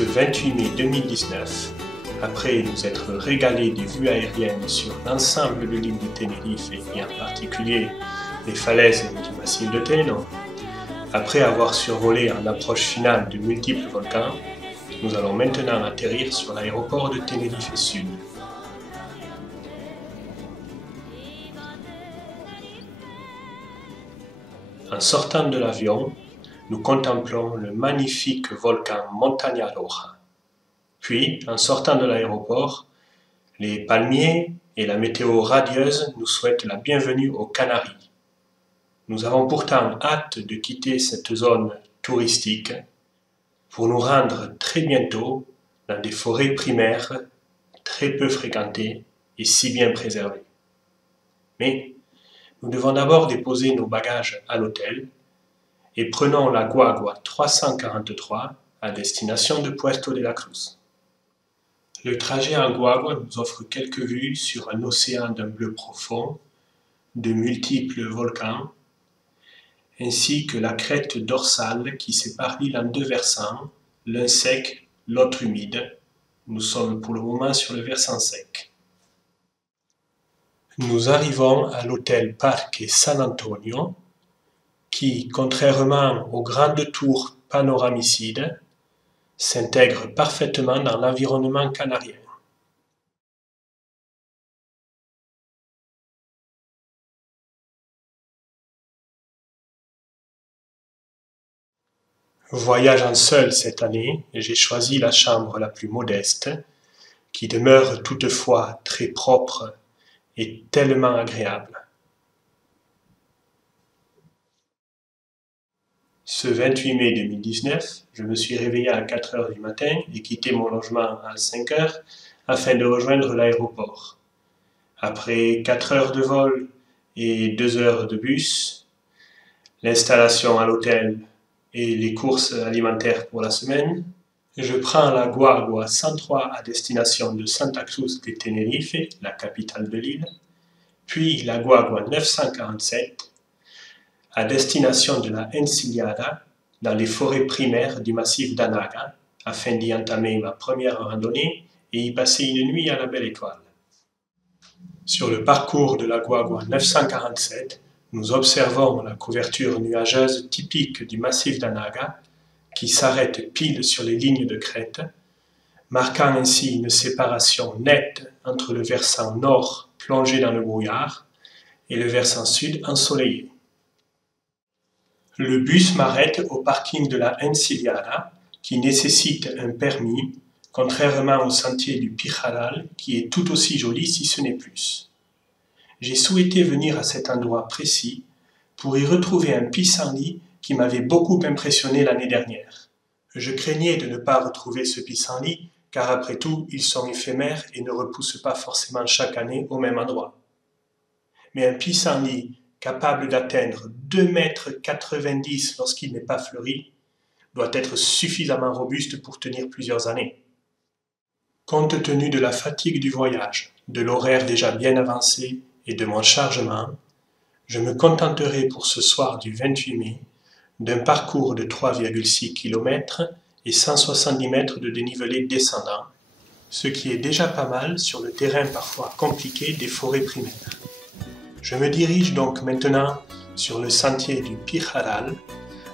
Ce 28 mai 2019, après nous être régalés des vues aériennes sur l'ensemble de l'île de Tenerife et en particulier les falaises du massif de Télénon, après avoir survolé en approche finale de multiples volcans, nous allons maintenant atterrir sur l'aéroport de Tenerife Sud. En sortant de l'avion, nous contemplons le magnifique volcan Montaña Roja. Puis, en sortant de l'aéroport, les palmiers et la météo radieuse nous souhaitent la bienvenue aux Canaries. Nous avons pourtant hâte de quitter cette zone touristique pour nous rendre très bientôt dans des forêts primaires très peu fréquentées et si bien préservées. Mais nous devons d'abord déposer nos bagages à l'hôtel et prenons la Guagua 343 à destination de Puerto de la Cruz. Le trajet en Guagua nous offre quelques vues sur un océan d'un bleu profond, de multiples volcans, ainsi que la crête dorsale qui sépare l'île en deux versants, l'un sec, l'autre humide. Nous sommes pour le moment sur le versant sec. Nous arrivons à l'hôtel Parque San Antonio, qui, contrairement aux grandes tours panoramicides, s'intègre parfaitement dans l'environnement canarien. Voyageant seul cette année, j'ai choisi la chambre la plus modeste, qui demeure toutefois très propre et tellement agréable. Ce 28 mai 2019, je me suis réveillé à 4 heures du matin et quitté mon logement à 5 heures afin de rejoindre l'aéroport. Après 4 heures de vol et 2 heures de bus, l'installation à l'hôtel et les courses alimentaires pour la semaine, je prends la Guagua 103 à destination de Santa Cruz de Tenerife, la capitale de l'île, puis la Guagua 947 à destination de la Encillada dans les forêts primaires du massif d'Anaga afin d'y entamer ma première randonnée et y passer une nuit à la Belle Étoile. Sur le parcours de la Guagua 947, nous observons la couverture nuageuse typique du massif d'Anaga qui s'arrête pile sur les lignes de crête, marquant ainsi une séparation nette entre le versant nord plongé dans le brouillard et le versant sud ensoleillé. Le bus m'arrête au parking de la Encillada qui nécessite un permis, contrairement au sentier du Pijaral qui est tout aussi joli si ce n'est plus. J'ai souhaité venir à cet endroit précis pour y retrouver un pissenlit qui m'avait beaucoup impressionné l'année dernière. Je craignais de ne pas retrouver ce pissenlit car après tout ils sont éphémères et ne repoussent pas forcément chaque année au même endroit. Mais un pissenlit capable d'atteindre 2,90 m lorsqu'il n'est pas fleuri, doit être suffisamment robuste pour tenir plusieurs années. Compte tenu de la fatigue du voyage, de l'horaire déjà bien avancé et de mon chargement, je me contenterai pour ce soir du 28 mai d'un parcours de 3,6 km et 170 mètres de dénivelé descendant, ce qui est déjà pas mal sur le terrain parfois compliqué des forêts primaires. Je me dirige donc maintenant sur le sentier du Pijaral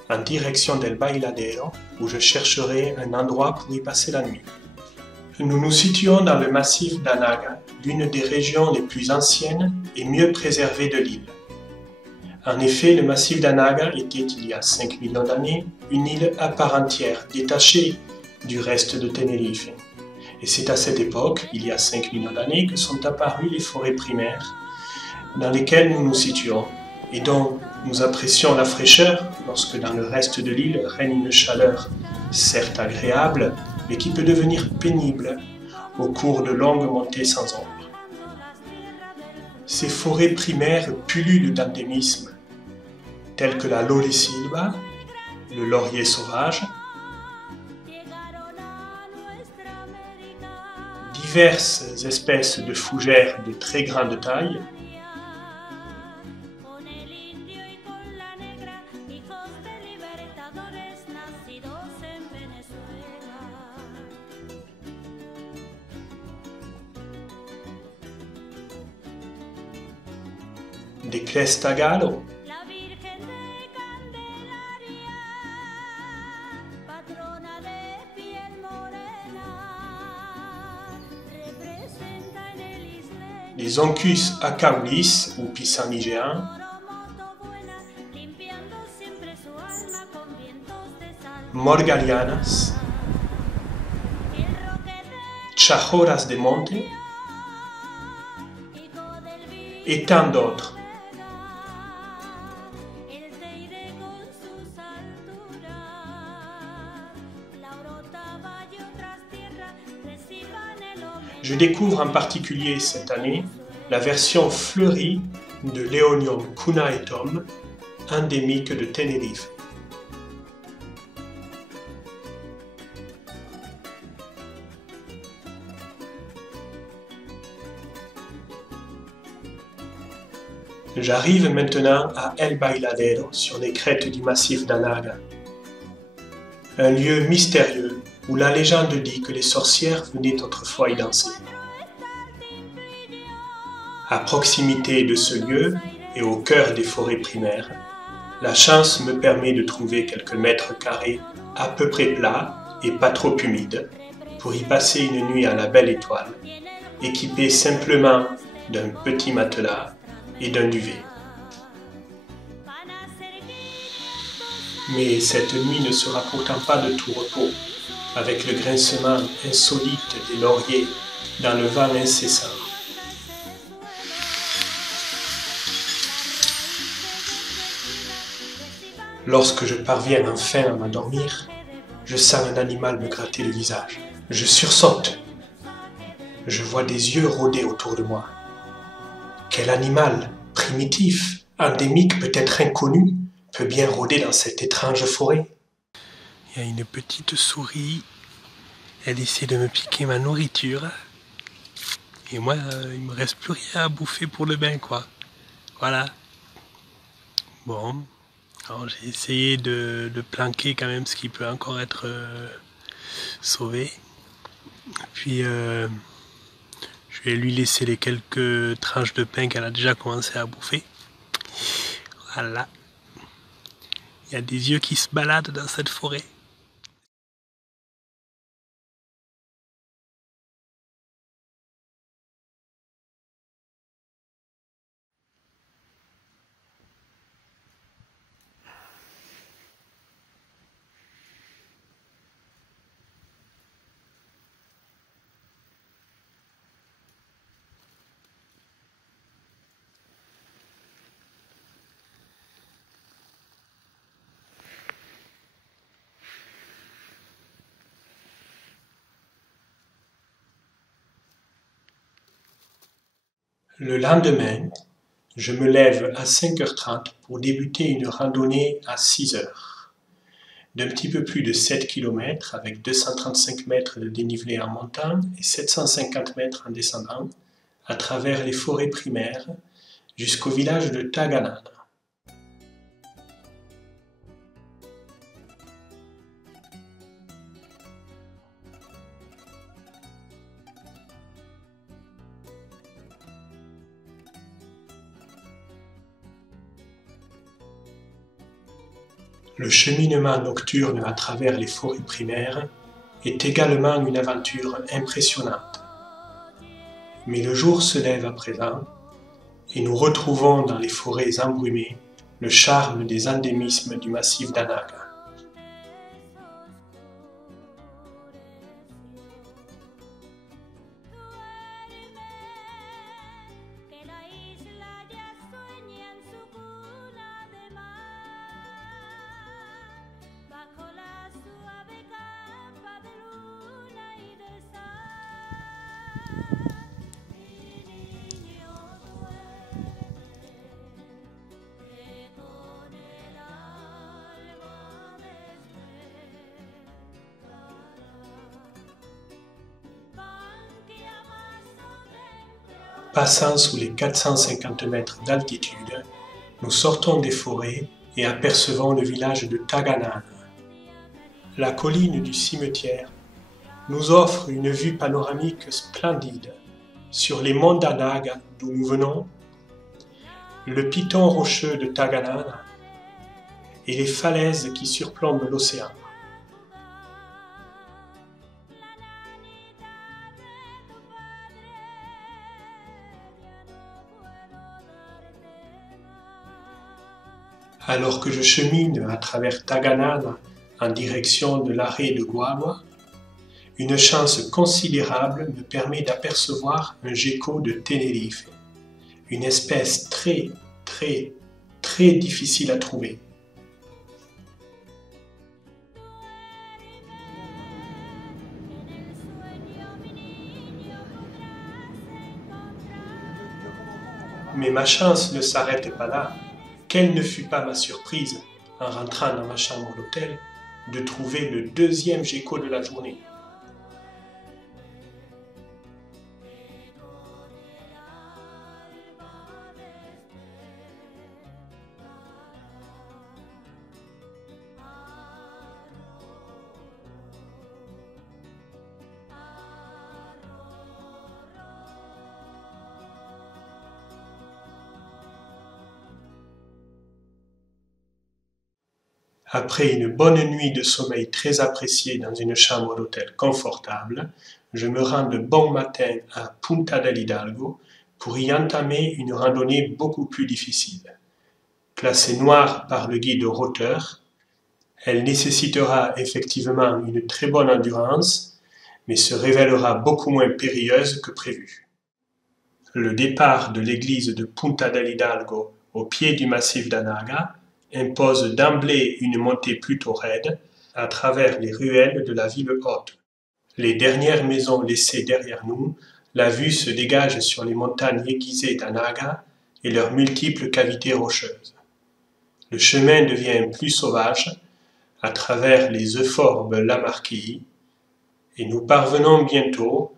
en direction del Bailadero où je chercherai un endroit pour y passer la nuit. Nous nous situons dans le massif d'Anaga, l'une des régions les plus anciennes et mieux préservées de l'île. En effet, le massif d'Anaga était, il y a 5 millions d'années, une île à part entière, détachée du reste de Tenerife. Et c'est à cette époque, il y a 5 millions d'années, que sont apparues les forêts primaires dans lesquelles nous nous situons et dont nous apprécions la fraîcheur lorsque dans le reste de l'île règne une chaleur certes agréable mais qui peut devenir pénible au cours de longues montées sans ombre. Ces forêts primaires pullulent d'endémismes tels que la lolisilva, le laurier sauvage, diverses espèces de fougères de très grande taille, de Crestagalo, les Oncus acaulis ou pissenlits géants, Morgalianas, Chajoras de monte et tant d'autres. Je découvre en particulier cette année la version fleurie de Léonium cunaetum, endémique de Tenerife. J'arrive maintenant à El Bailadero, sur les crêtes du massif d'Anaga. Un lieu mystérieux où la légende dit que les sorcières venaient autrefois y danser. À proximité de ce lieu et au cœur des forêts primaires, la chance me permet de trouver quelques mètres carrés à peu près plats et pas trop humides pour y passer une nuit à la belle étoile, équipé simplement d'un petit matelas et d'un duvet. Mais cette nuit ne sera pourtant pas de tout repos, avec le grincement insolite des lauriers dans le vent incessant. Lorsque je parviens enfin à m'endormir, je sens un animal me gratter le visage. Je sursaute. Je vois des yeux rôder autour de moi. Quel animal, primitif, endémique, peut-être inconnu, peut bien rôder dans cette étrange forêt? Il y a une petite souris. Elle essaie de me piquer ma nourriture. Et moi, il me reste plus rien à bouffer pour le bain, quoi. Voilà. Bon. Alors, j'ai essayé de planquer quand même ce qui peut encore être sauvé. Puis, je vais lui laisser les quelques tranches de pain qu'elle a déjà commencé à bouffer. Voilà. Il y a des yeux qui se baladent dans cette forêt. Le lendemain, je me lève à 5h30 pour débuter une randonnée à 6h, d'un petit peu plus de 7 km avec 235 mètres de dénivelé en montant et 750 mètres en descendant, à travers les forêts primaires jusqu'au village de Taganana. Le cheminement nocturne à travers les forêts primaires est également une aventure impressionnante. Mais le jour se lève à présent et nous retrouvons dans les forêts embrumées le charme des endémismes du massif d'Anaga. Passant sous les 450 mètres d'altitude, nous sortons des forêts et apercevons le village de Taganana. La colline du cimetière nous offre une vue panoramique splendide sur les monts d'Anaga d'où nous venons le piton rocheux de Taganana et les falaises qui surplombent l'océan. Alors que je chemine à travers Taganana en direction de l'arrêt de Guagua, une chance considérable me permet d'apercevoir un gecko de Tenerife, une espèce très difficile à trouver. Mais ma chance ne s'arrête pas là. Quelle ne fut pas ma surprise, en rentrant dans ma chambre d'hôtel, de trouver le deuxième gecko de la journée. Après une bonne nuit de sommeil très appréciée dans une chambre d'hôtel confortable, je me rends de bon matin à Punta del Hidalgo pour y entamer une randonnée beaucoup plus difficile. Classée noire par le guide Rother, elle nécessitera effectivement une très bonne endurance, mais se révélera beaucoup moins périlleuse que prévu. Le départ de l'église de Punta del Hidalgo au pied du massif d'Anaga impose d'emblée une montée plutôt raide à travers les ruelles de la ville haute. Les dernières maisons laissées derrière nous, la vue se dégage sur les montagnes aiguisées d'Anaga et leurs multiples cavités rocheuses. Le chemin devient plus sauvage à travers les euphorbes Lamarquilles et nous parvenons bientôt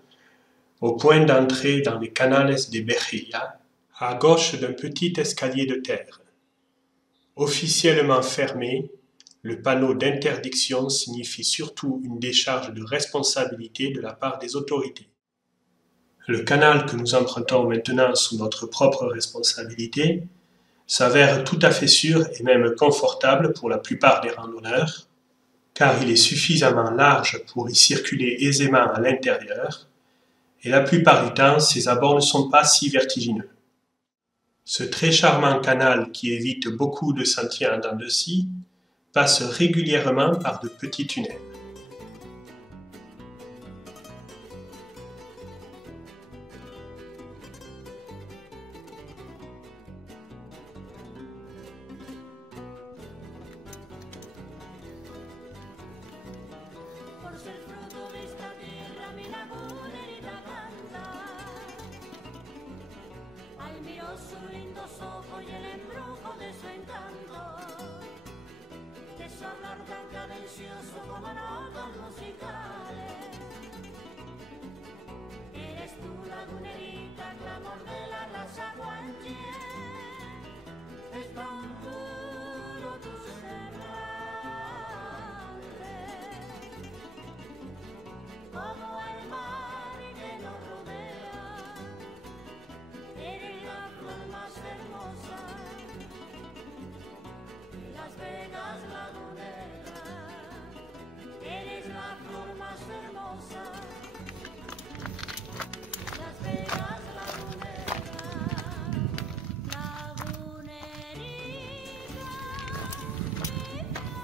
au point d'entrée dans les Canales de Bejía, à gauche d'un petit escalier de terre. Officiellement fermé, le panneau d'interdiction signifie surtout une décharge de responsabilité de la part des autorités. Le canal que nous empruntons maintenant sous notre propre responsabilité s'avère tout à fait sûr et même confortable pour la plupart des randonneurs, car il est suffisamment large pour y circuler aisément à l'intérieur, et la plupart du temps, ses abords ne sont pas si vertigineux. Ce très charmant canal qui évite beaucoup de sentiers en dents de scie passe régulièrement par de petits tunnels. Sus lindos ojos y el embrujo de su encanto, de su hablar tan cadencioso como notas musicales. Eres tú, lagunerita, clamor de la raza guanche, es tan puro tu semblante, como el mar que nos rodea. Eres la flor más hermosa de Las Vegas laguneras. Eres la flor más hermosa de Las Vegas laguneras. Lagunerita, mi flor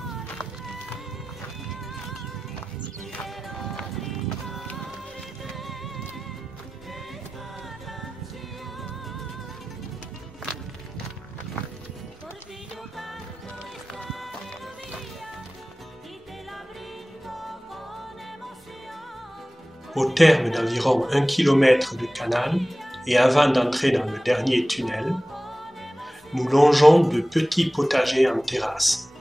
quiero brindarte esta canción. Por ti yo canto esta melodía y te la brindo con emoción. Au terme d'environ 1 km de canal et avant d'entrer dans le dernier tunnel, nous longeons de petits potagers en terrasse.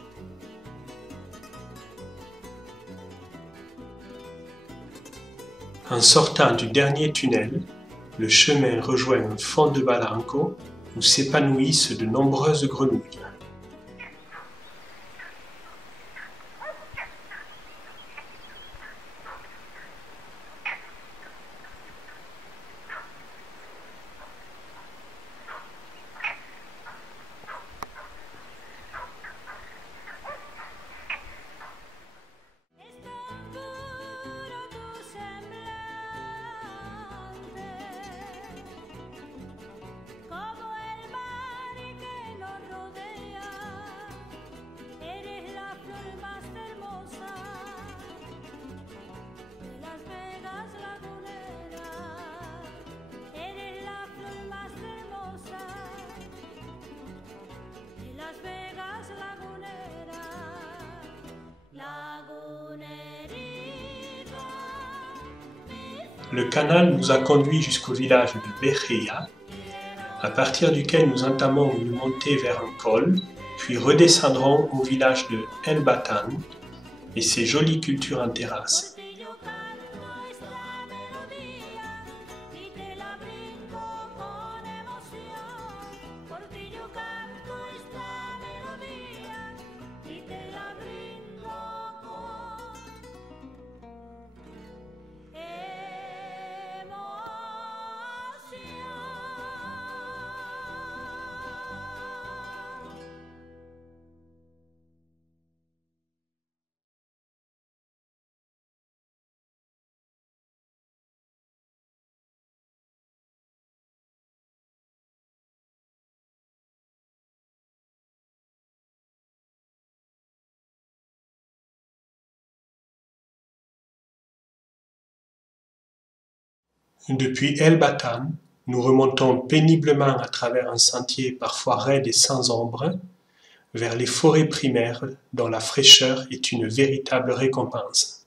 En sortant du dernier tunnel, le chemin rejoint un fond de barranco où s'épanouissent de nombreuses grenouilles. Le canal nous a conduits jusqu'au village de Béhéa, à partir duquel nous entamons une montée vers un col, puis redescendrons au village de El Batan et ses jolies cultures en terrasse. Por ti yo canto esta melodía y te la brindo con emoción. Por ti yo canto esta melodía y te la brindo con emoción. Depuis El Batan, nous remontons péniblement à travers un sentier parfois raide et sans ombre, vers les forêts primaires dont la fraîcheur est une véritable récompense.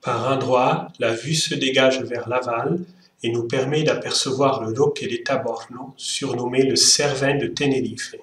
Par endroits, la vue se dégage vers l'aval et nous permet d'apercevoir le Roque de Taborno, surnommé le Cervin de Tenerife.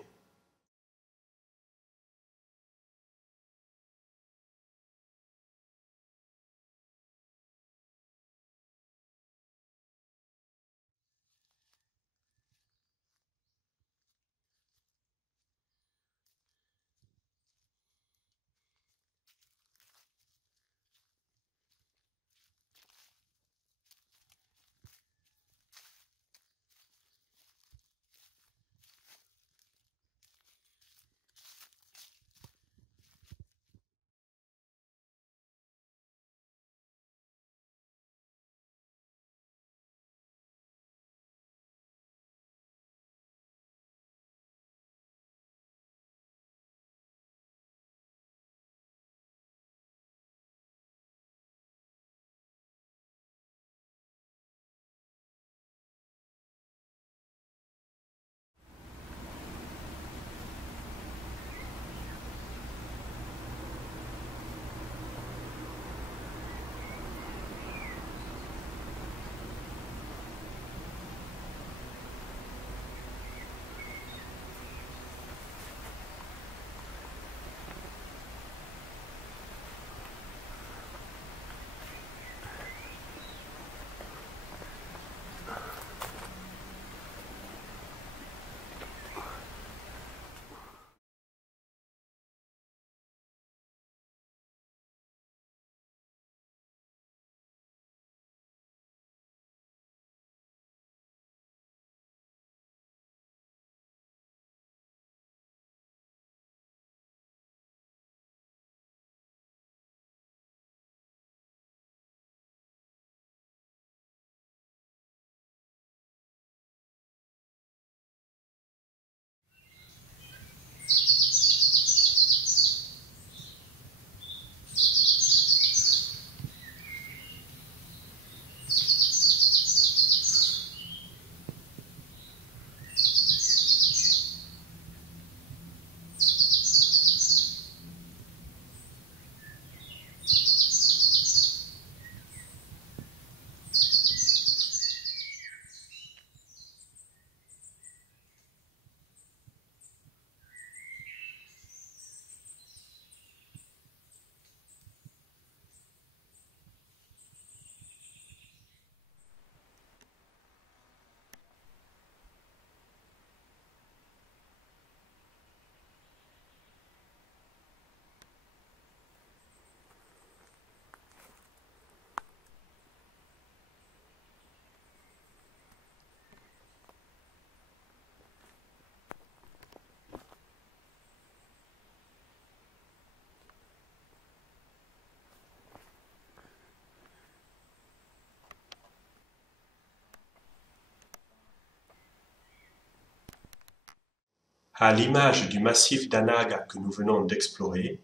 À l'image du massif d'Anaga que nous venons d'explorer,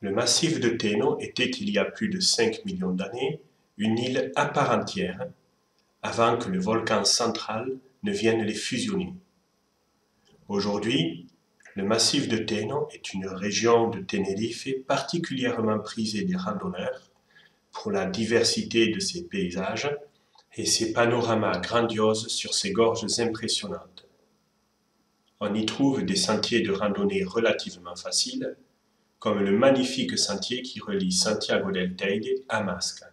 le massif de Teno était il y a plus de 5 millions d'années une île à part entière, avant que le volcan central ne vienne les fusionner. Aujourd'hui, le massif de Teno est une région de Tenerife particulièrement prisée des randonneurs pour la diversité de ses paysages et ses panoramas grandioses sur ses gorges impressionnantes. On y trouve des sentiers de randonnée relativement faciles, comme le magnifique sentier qui relie Santiago del Teide à Masca.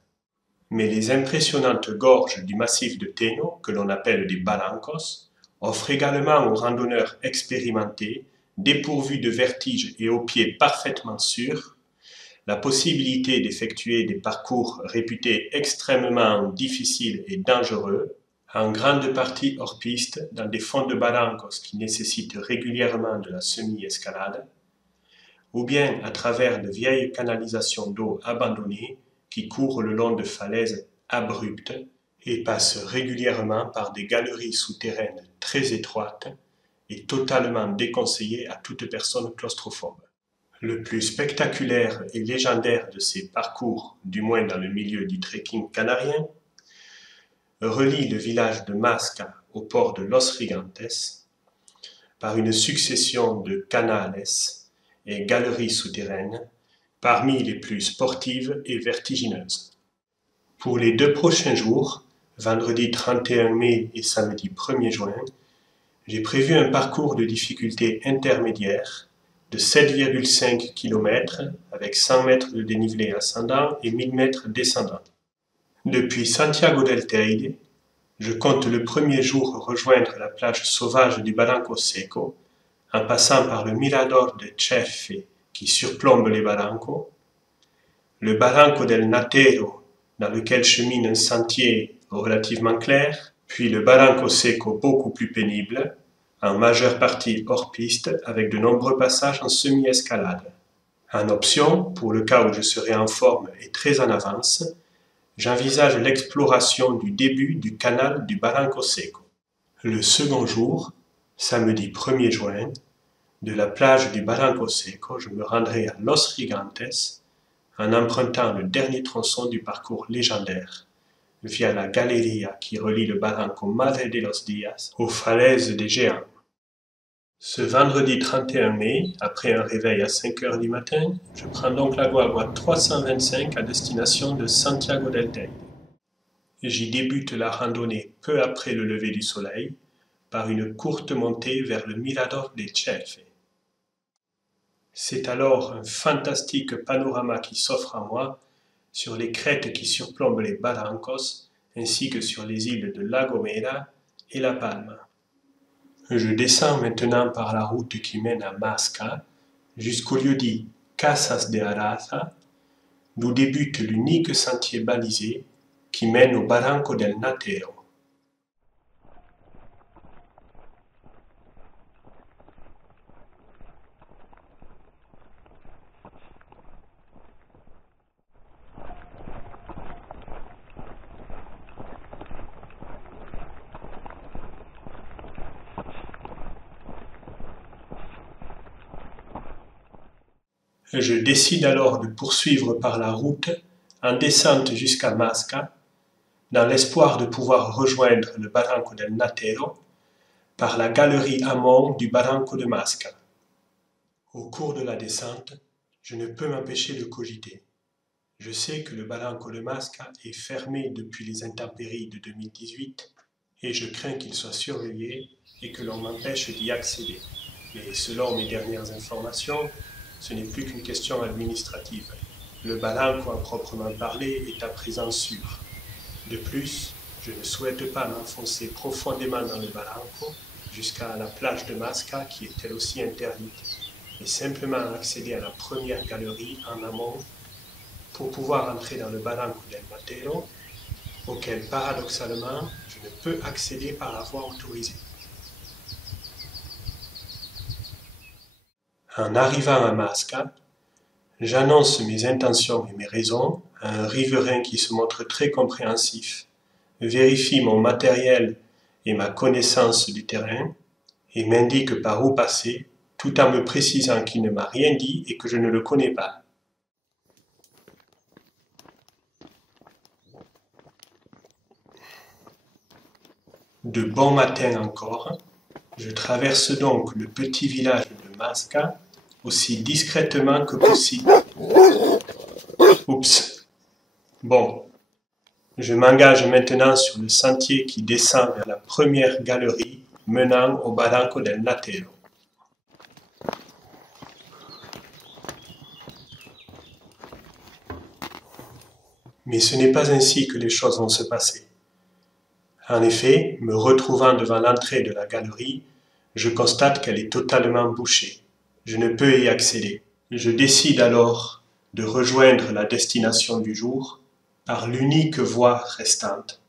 Mais les impressionnantes gorges du massif de Teno, que l'on appelle des Barrancos, offrent également aux randonneurs expérimentés, dépourvus de vertige et aux pieds parfaitement sûrs, la possibilité d'effectuer des parcours réputés extrêmement difficiles et dangereux, en grande partie hors piste, dans des fonds de barrancos qui nécessitent régulièrement de la semi-escalade, ou bien à travers de vieilles canalisations d'eau abandonnées qui courent le long de falaises abruptes et passent régulièrement par des galeries souterraines très étroites et totalement déconseillées à toute personne claustrophobe. Le plus spectaculaire et légendaire de ces parcours, du moins dans le milieu du trekking canarien, relie le village de Masca au port de Los Gigantes par une succession de canales et galeries souterraines, parmi les plus sportives et vertigineuses. Pour les 2 prochains jours, vendredi 31 mai et samedi 1er juin, j'ai prévu un parcours de difficulté intermédiaire de 7,5 km avec 100 mètres de dénivelé ascendant et 1000 mètres descendant. Depuis Santiago del Teide, je compte le premier jour rejoindre la plage sauvage du Barranco Seco en passant par le Mirador de Cerfe qui surplombe les Barrancos, le Barranco del Natero dans lequel chemine un sentier relativement clair, puis le Barranco Seco beaucoup plus pénible, en majeure partie hors piste avec de nombreux passages en semi-escalade. En option, pour le cas où je serai en forme et très en avance, j'envisage l'exploration du début du canal du Barranco Seco. Le second jour, samedi 1er juin, de la plage du Barranco Seco, je me rendrai à Los Gigantes en empruntant le dernier tronçon du parcours légendaire, via la galeria qui relie le Barranco Madre de los Días aux falaises des Géants. Ce vendredi 31 mai, après un réveil à 5 heures du matin, je prends donc la Guagua 325 à destination de Santiago del Teide. J'y débute la randonnée peu après le lever du soleil, par une courte montée vers le Mirador de Cerfe. C'est alors un fantastique panorama qui s'offre à moi sur les crêtes qui surplombent les Barrancos, ainsi que sur les îles de La Gomera et La Palma. Je descends maintenant par la route qui mène à Masca, jusqu'au lieu-dit Casas de Araza, d'où débute l'unique sentier balisé qui mène au Barranco del Natero. Je décide alors de poursuivre par la route en descente jusqu'à Masca, dans l'espoir de pouvoir rejoindre le Barranco del Natero par la galerie amont du Barranco de Masca. Au cours de la descente, je ne peux m'empêcher de cogiter. Je sais que le Barranco de Masca est fermé depuis les intempéries de 2018 et je crains qu'il soit surveillé et que l'on m'empêche d'y accéder. Mais selon mes dernières informations, ce n'est plus qu'une question administrative. Le Barranco à proprement parler est à présent sûr. De plus, je ne souhaite pas m'enfoncer profondément dans le Barranco jusqu'à la plage de Masca qui est elle aussi interdite, et simplement accéder à la première galerie en amont pour pouvoir entrer dans le Barranco del Natero, auquel paradoxalement je ne peux accéder par la voie autorisée. En arrivant à Masca, j'annonce mes intentions et mes raisons à un riverain qui se montre très compréhensif, vérifie mon matériel et ma connaissance du terrain et m'indique par où passer, tout en me précisant qu'il ne m'a rien dit et que je ne le connais pas. De bon matin encore, je traverse donc le petit village de Masca aussi discrètement que possible. Oups. Bon, je m'engage maintenant sur le sentier qui descend vers la première galerie menant au Barranco del Natero. Mais ce n'est pas ainsi que les choses vont se passer. En effet, me retrouvant devant l'entrée de la galerie, je constate qu'elle est totalement bouchée. Je ne peux y accéder. Je décide alors de rejoindre la destination du jour par l'unique voie restante.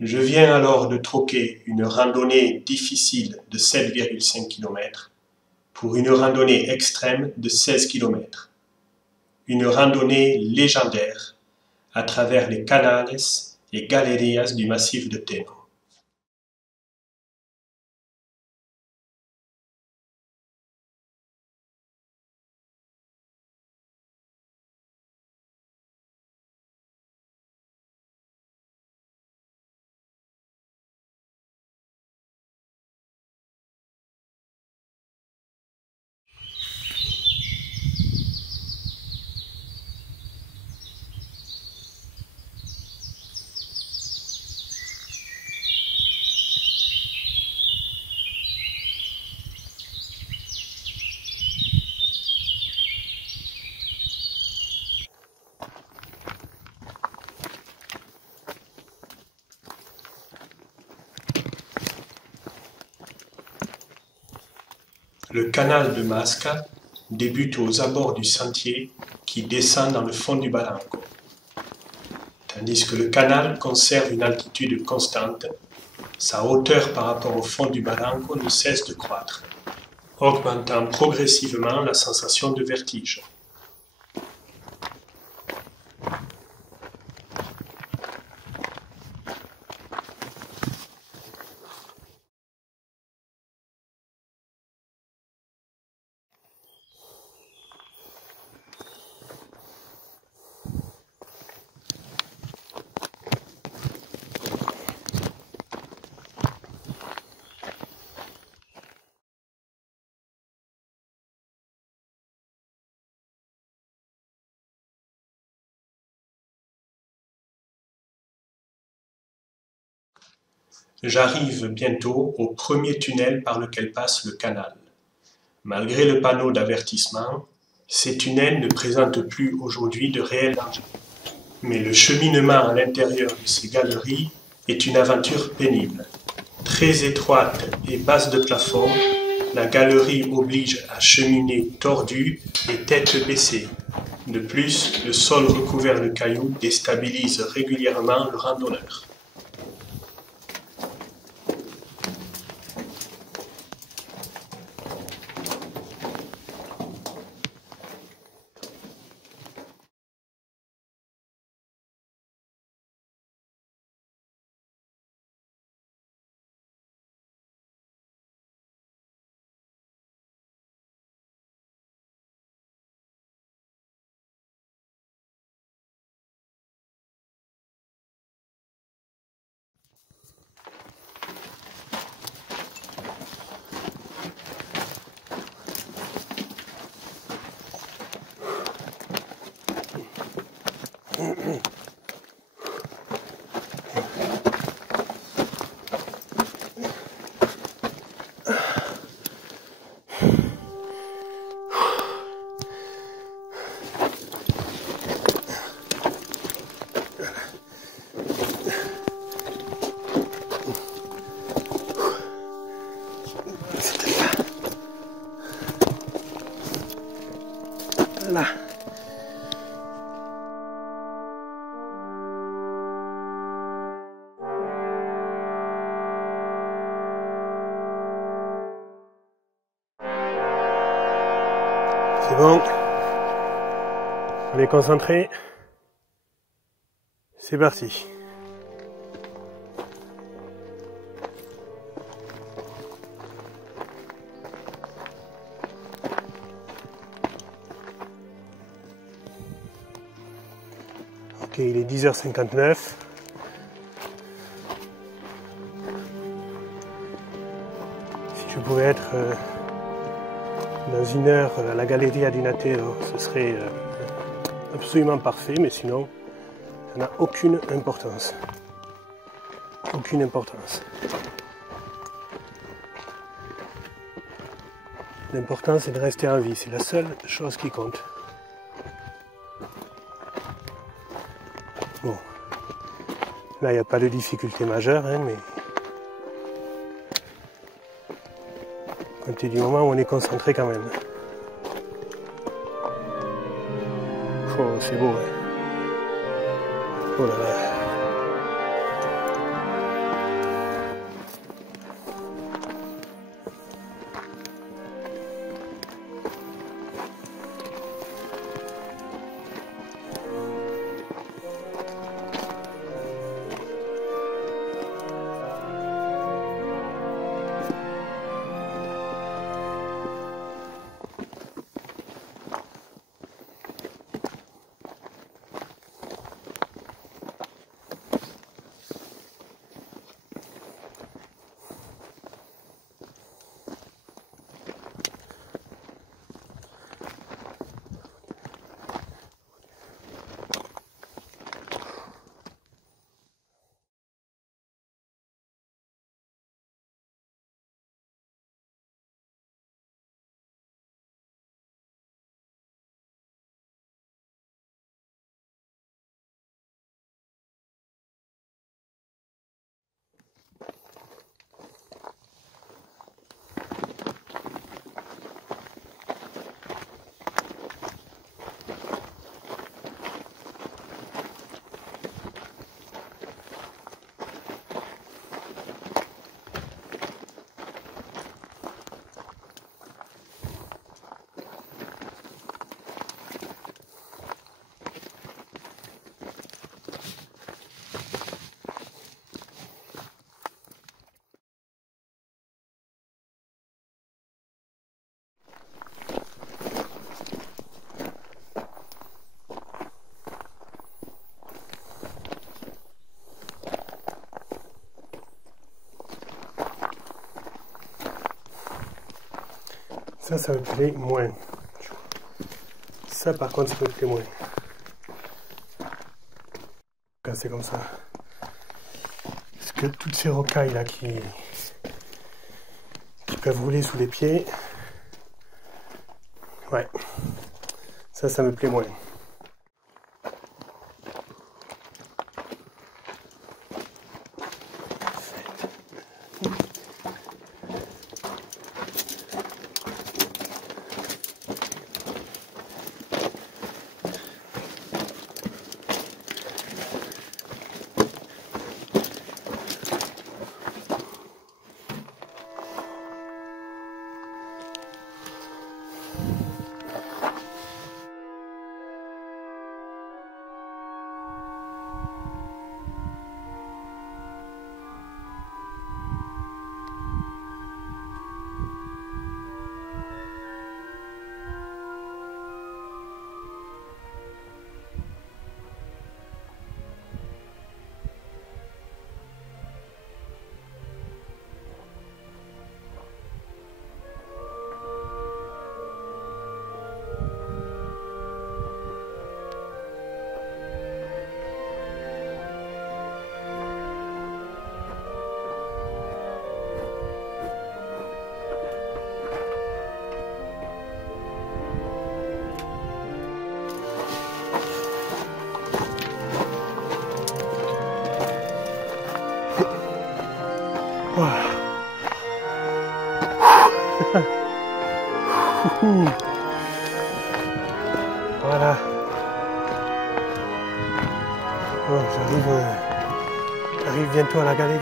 Je viens alors de troquer une randonnée difficile de 7,5 km pour une randonnée extrême de 16 km. Une randonnée légendaire à travers les canales et galerías du massif de Teno. Le canal de Masca débute aux abords du sentier qui descend dans le fond du Barranco, tandis que le canal conserve une altitude constante. Sa hauteur par rapport au fond du Barranco ne cesse de croître, augmentant progressivement la sensation de vertige. J'arrive bientôt au premier tunnel par lequel passe le canal. Malgré le panneau d'avertissement, ces tunnels ne présentent plus aujourd'hui de réel danger. Mais le cheminement à l'intérieur de ces galeries est une aventure pénible. Très étroite et basse de plafond, la galerie oblige à cheminer tordu et tête baissée. De plus, le sol recouvert de cailloux déstabilise régulièrement le randonneur. Là. C'est bon. On est concentré. C'est parti. Ok, il est 10h59. je pouvais être dans 1 heure à la Galleria di Natero, ce serait absolument parfait, mais sinon, ça n'a aucune importance. Aucune importance. L'important, c'est de rester en vie, c'est la seule chose qui compte. Bon, là, il n'y a pas de difficulté majeure, hein, mais comptez du moment où on est concentré quand même. Oh, c'est beau, hein. Oh là là. Ça me plaît moins. Ça, par contre, ça me plaît moins. Quand c'est comme ça. Parce que toutes ces rocailles là qui peuvent rouler sous les pieds, ouais, ça me plaît moins. Voilà. Bon, j'arrive bientôt à la galerie.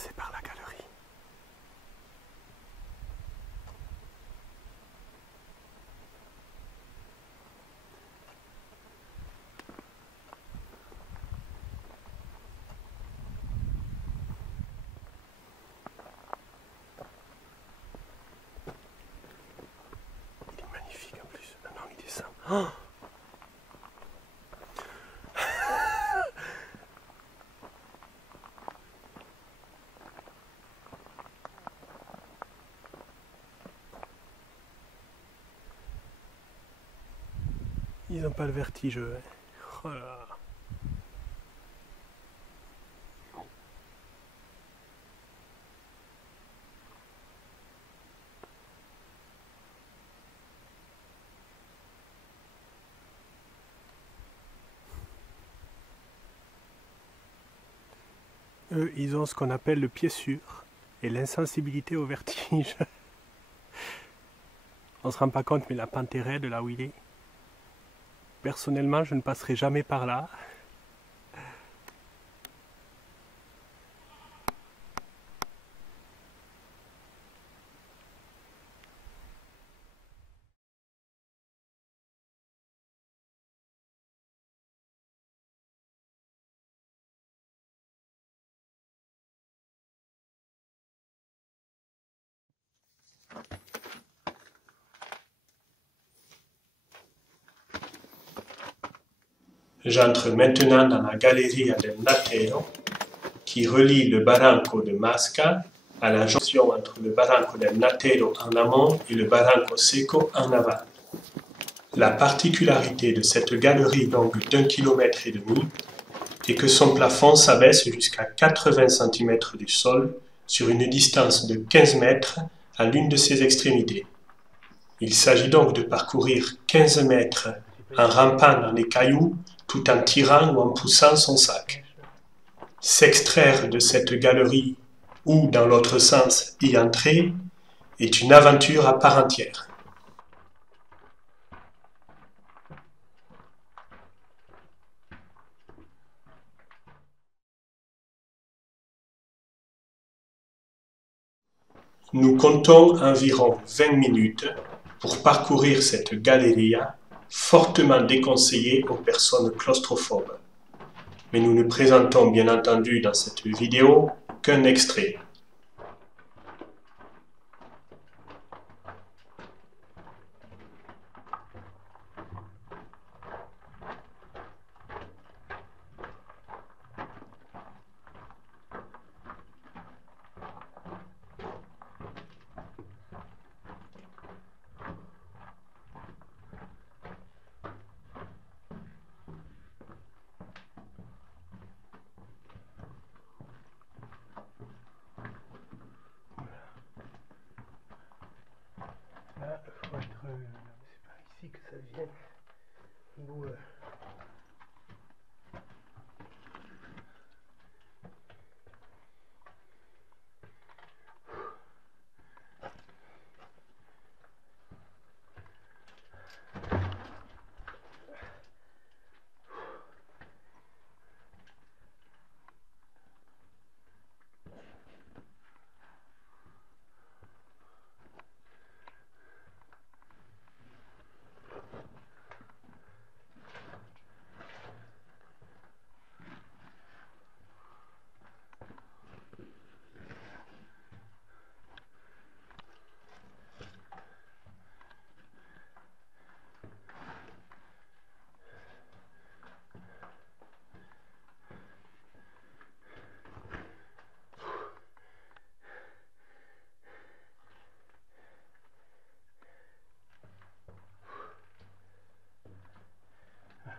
passer par la galerie. Il est magnifique en plus. Ah non, il descend. Oh, ils n'ont pas le vertige, eux, hein. Oh là là. Eux, ils ont ce qu'on appelle le pied sûr et l'insensibilité au vertige. On se rend pas compte, mais la pente est raide là où il est. Personnellement, je ne passerai jamais par là. J'entre maintenant dans la Galleria del Natero qui relie le Barranco de Masca à la jonction entre le Barranco del Natero en amont et le Barranco Seco en aval. La particularité de cette galerie longue d'1,5 km est que son plafond s'abaisse jusqu'à 80 cm du sol sur une distance de 15 mètres à l'une de ses extrémités. Il s'agit donc de parcourir 15 mètres en rampant dans les cailloux tout en tirant ou en poussant son sac. S'extraire de cette galerie ou, dans l'autre sens, y entrer est une aventure à part entière. Nous comptons environ 20 minutes pour parcourir cette galeria fortement déconseillée aux personnes claustrophobes. Mais nous ne présentons bien entendu dans cette vidéo qu'un extrait. Là, faut être. C'est par ici que ça vient. Où,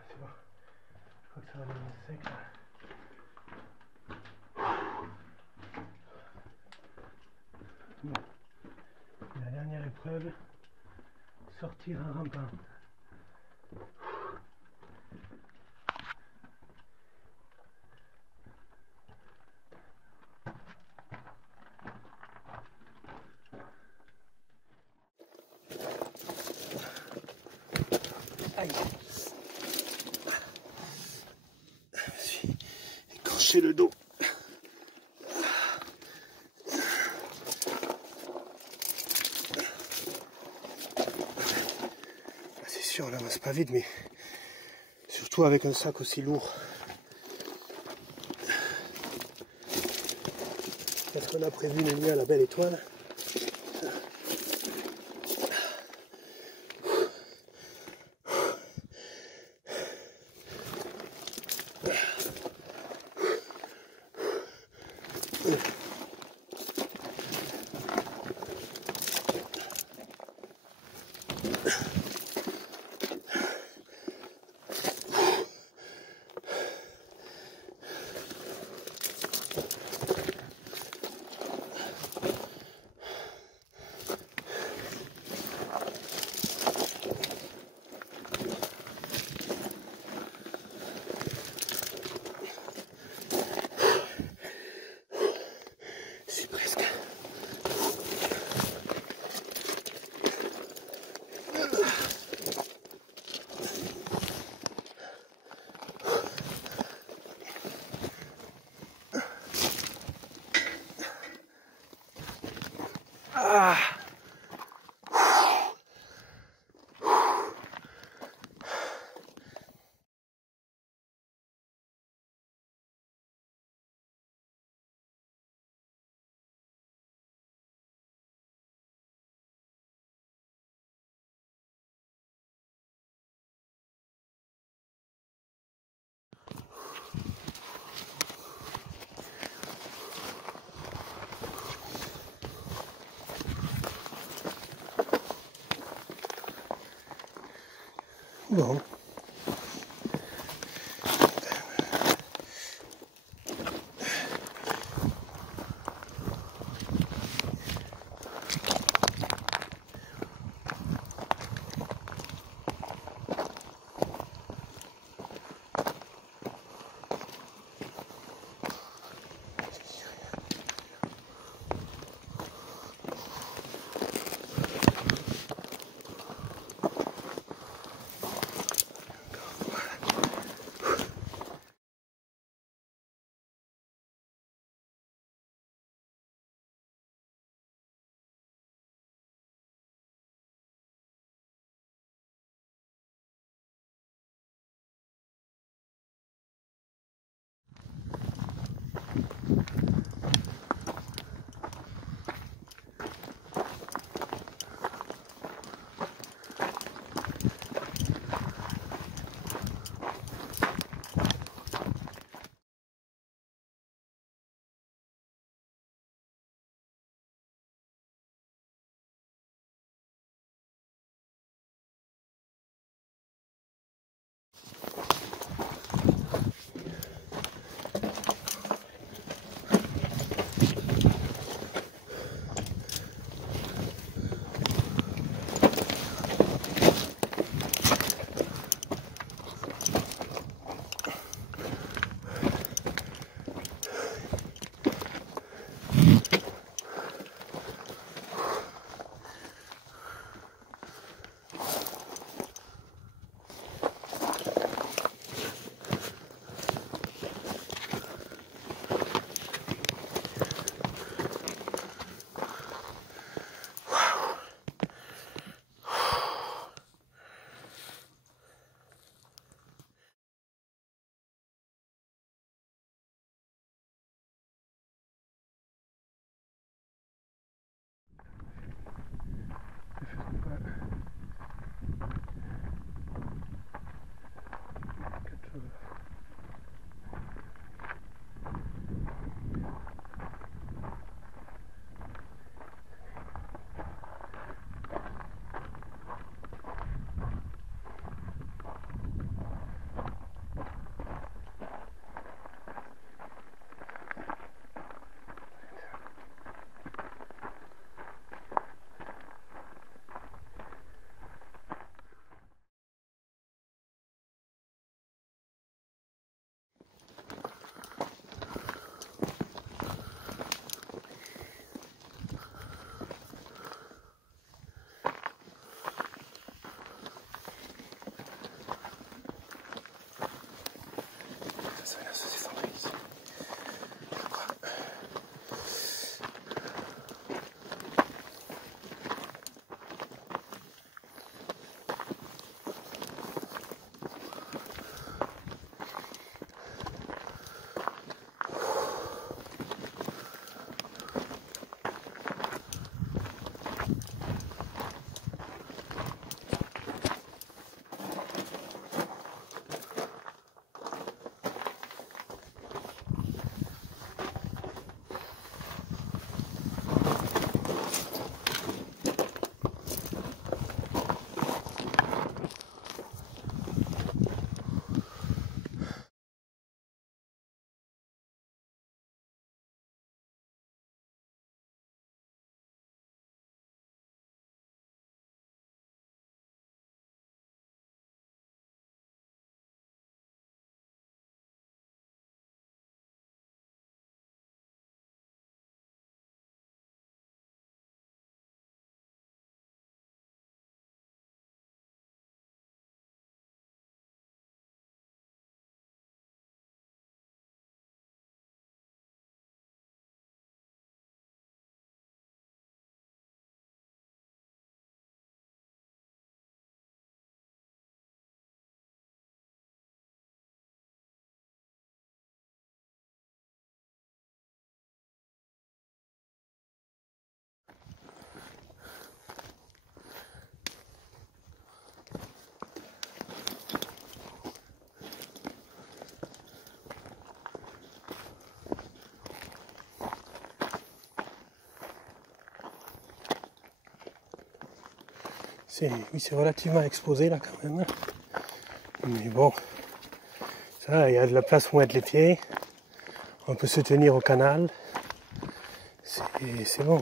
c'est bon. Je crois que ça va devenir sec là. Bon. La dernière épreuve, sortir en rampant. Aïe. Je me suis écorché le dos. sûr, on l'avance pas vite, mais surtout avec un sac aussi lourd. Peut-être qu'on a prévu une nuit à la Belle Étoile. C'est presque. Ah! Bon. Oui, c'est relativement exposé là quand même. Mais bon, ça, il y a de la place pour mettre les pieds. On peut se tenir au canal. C'est bon.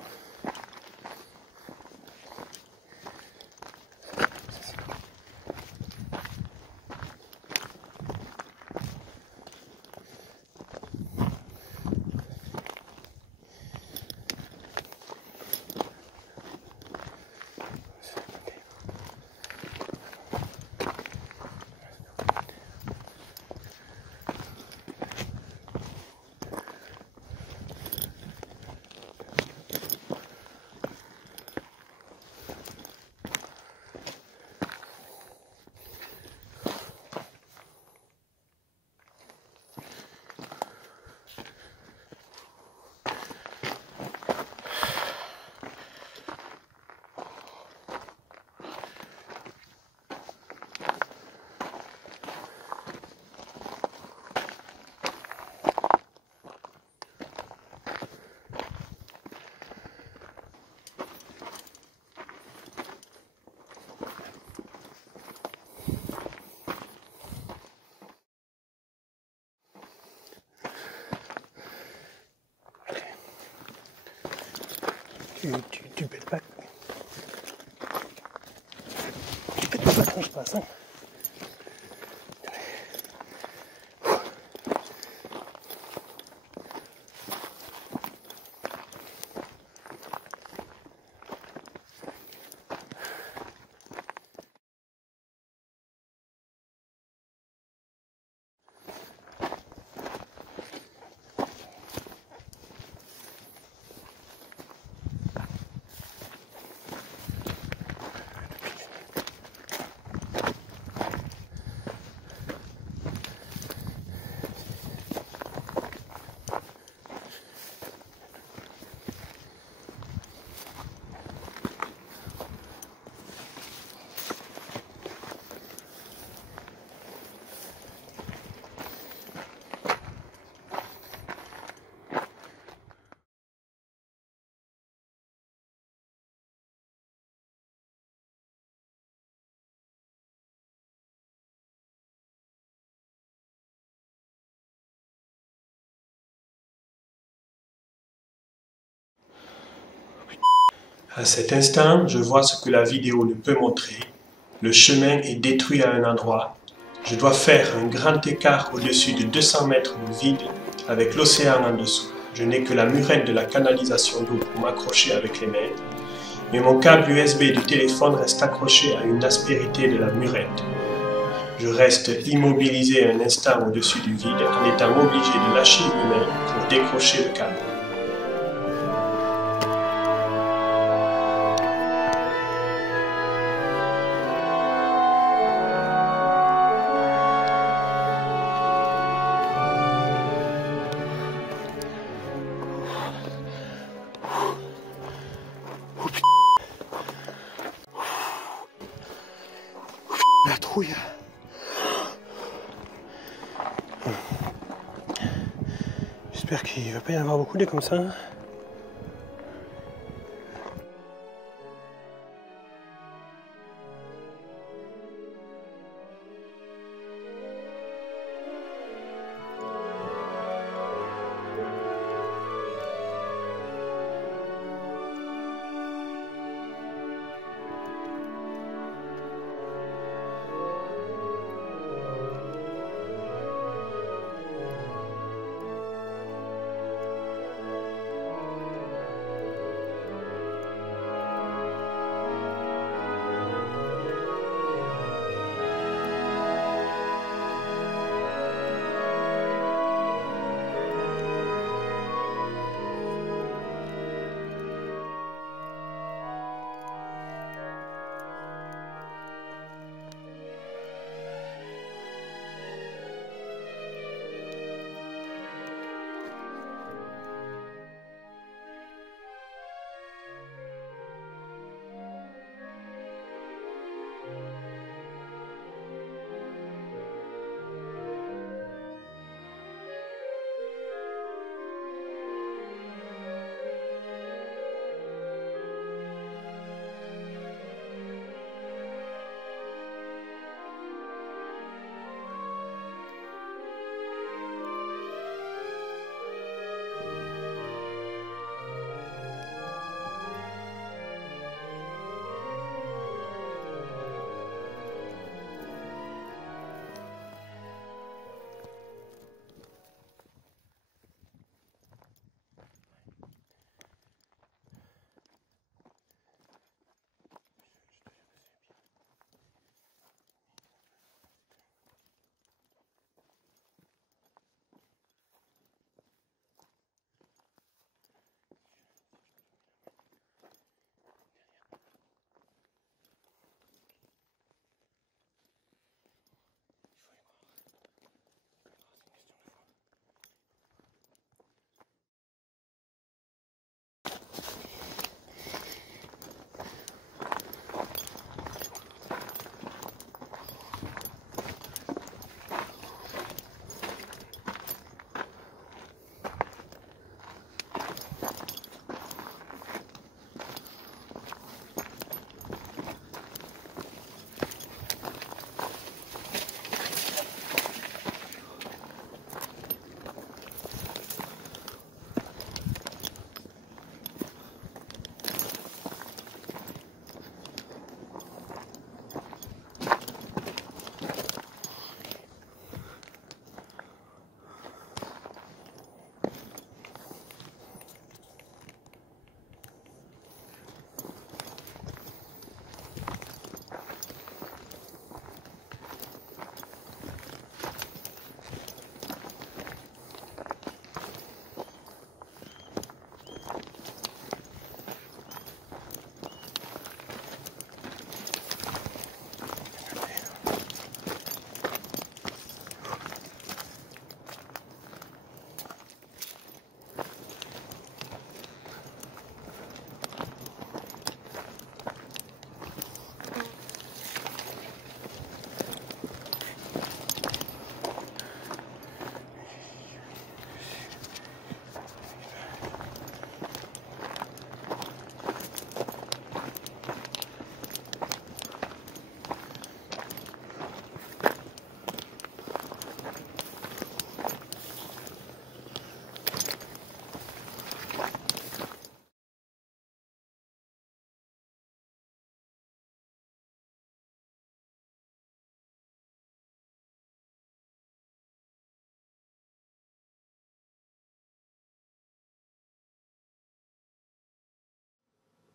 Tu pètes pas. Tu pètes pas quand je passe. Hein. À cet instant, je vois ce que la vidéo ne peut montrer. Le chemin est détruit à un endroit. Je dois faire un grand écart au-dessus de 200 mètres de vide avec l'océan en dessous. Je n'ai que la murette de la canalisation d'eau pour m'accrocher avec les mains. Mais mon câble USB du téléphone reste accroché à une aspérité de la murette. Je reste immobilisé un instant au-dessus du vide en étant obligé de lâcher mes mains pour décrocher le câble. La trouille. J'espère qu'il ne va pas y en avoir beaucoup des comme ça.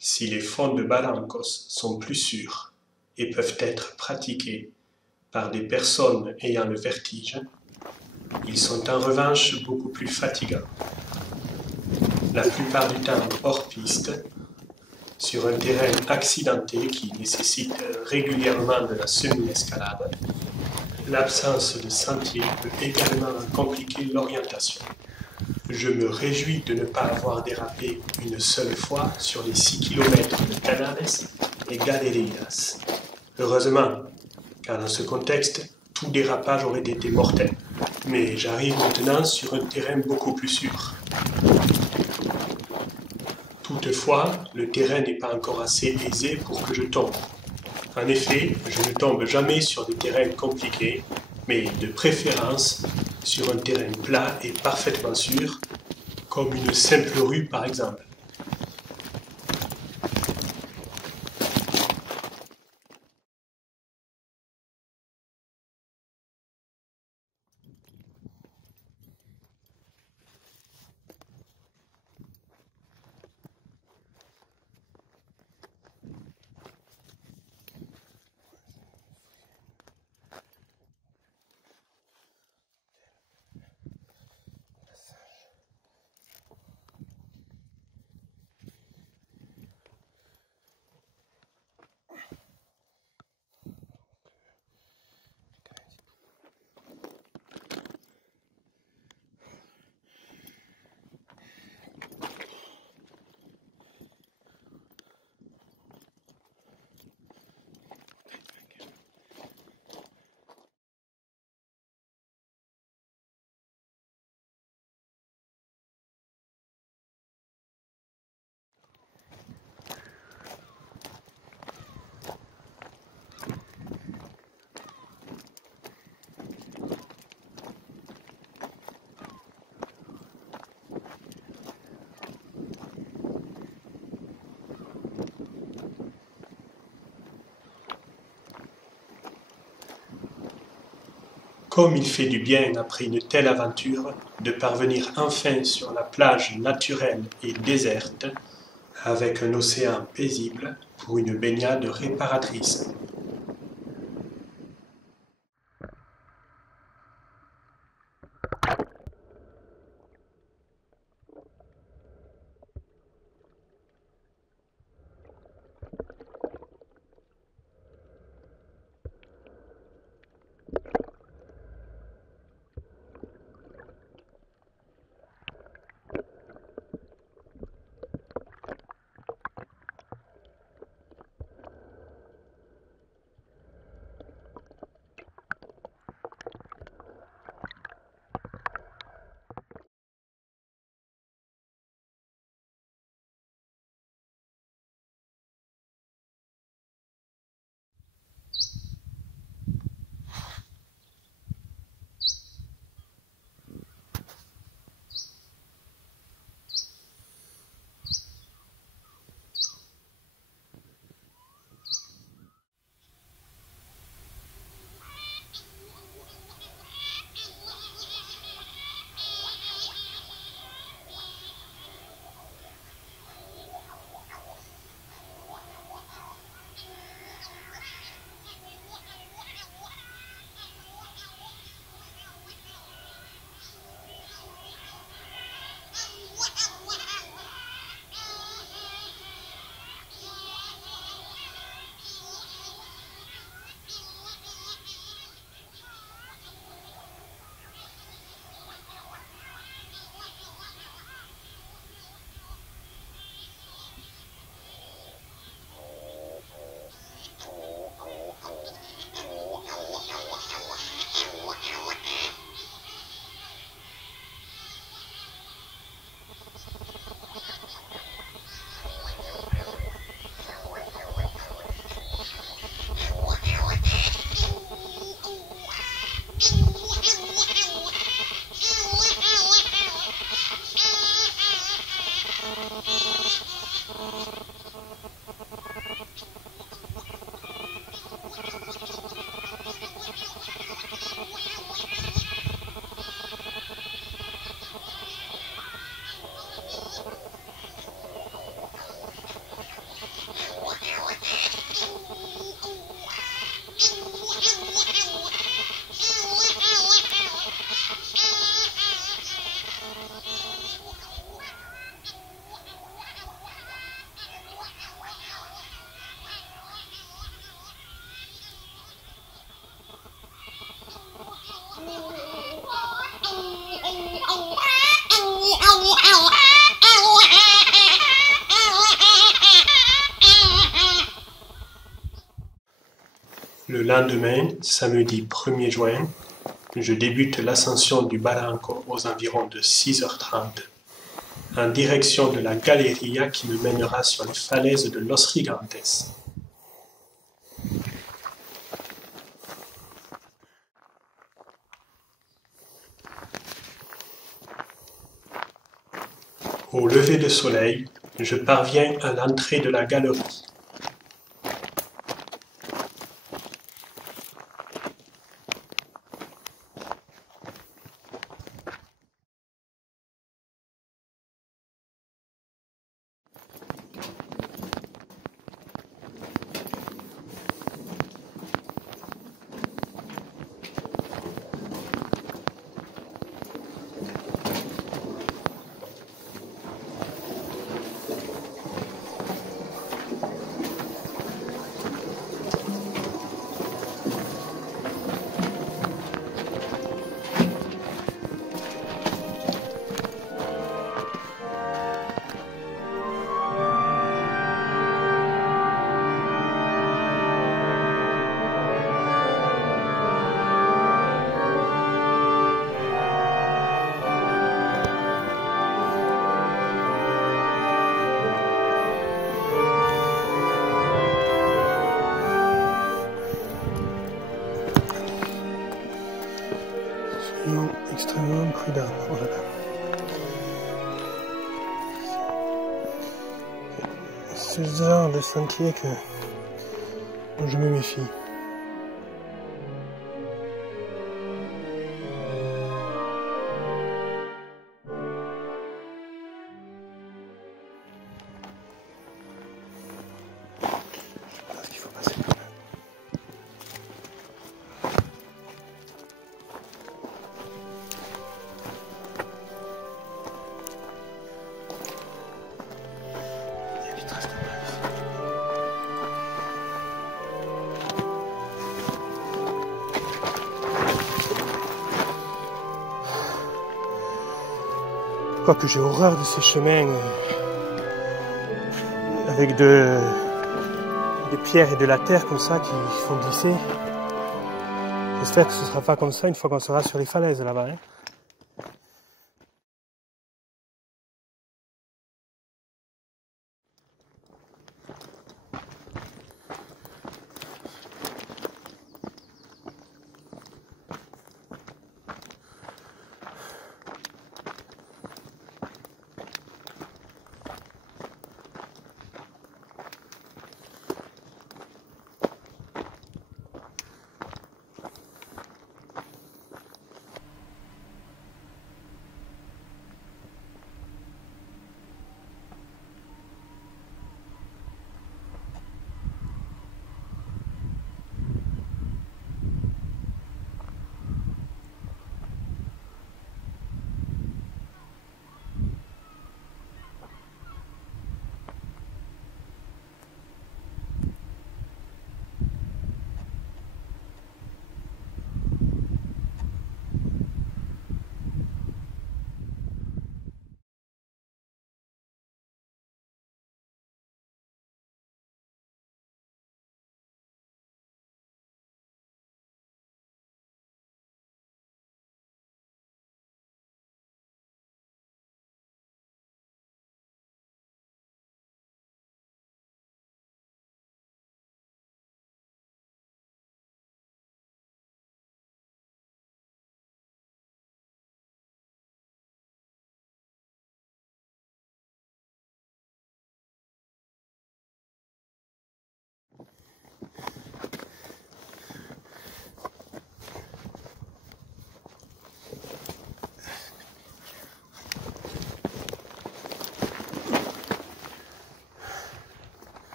Si les fonds de Barrancos sont plus sûrs et peuvent être pratiqués par des personnes ayant le vertige, ils sont en revanche beaucoup plus fatigants. La plupart du temps hors piste, sur un terrain accidenté qui nécessite régulièrement de la semi-escalade, l'absence de sentier peut également compliquer l'orientation. Je me réjouis de ne pas avoir dérapé une seule fois sur les 6 km de Canales et Galerías. Heureusement, car dans ce contexte, tout dérapage aurait été mortel. Mais j'arrive maintenant sur un terrain beaucoup plus sûr. Toutefois, le terrain n'est pas encore assez aisé pour que je tombe. En effet, je ne tombe jamais sur des terrains compliqués, mais de préférence sur un terrain plat et parfaitement sûr, comme une simple rue par exemple. Comme il fait du bien après une telle aventure de parvenir enfin sur la plage naturelle et déserte, avec un océan paisible pour une baignade réparatrice. Le lendemain, samedi 1er juin, je débute l'ascension du Barranco aux environs de 6h30, en direction de la Galeria qui me mènera sur les falaises de Los Gigantes. Au lever de soleil, je parviens à l'entrée de la galerie. Soyons extrêmement prudents. Oh là là. C'est le genre de sentier dont je me méfie. Je pense qu'il faut passer par là. Il y a des traces de pas ici. Quoique j'ai horreur de ces chemins avec des pierres et de la terre comme ça qui font glisser. J'espère que ce ne sera pas comme ça une fois qu'on sera sur les falaises là-bas. Hein.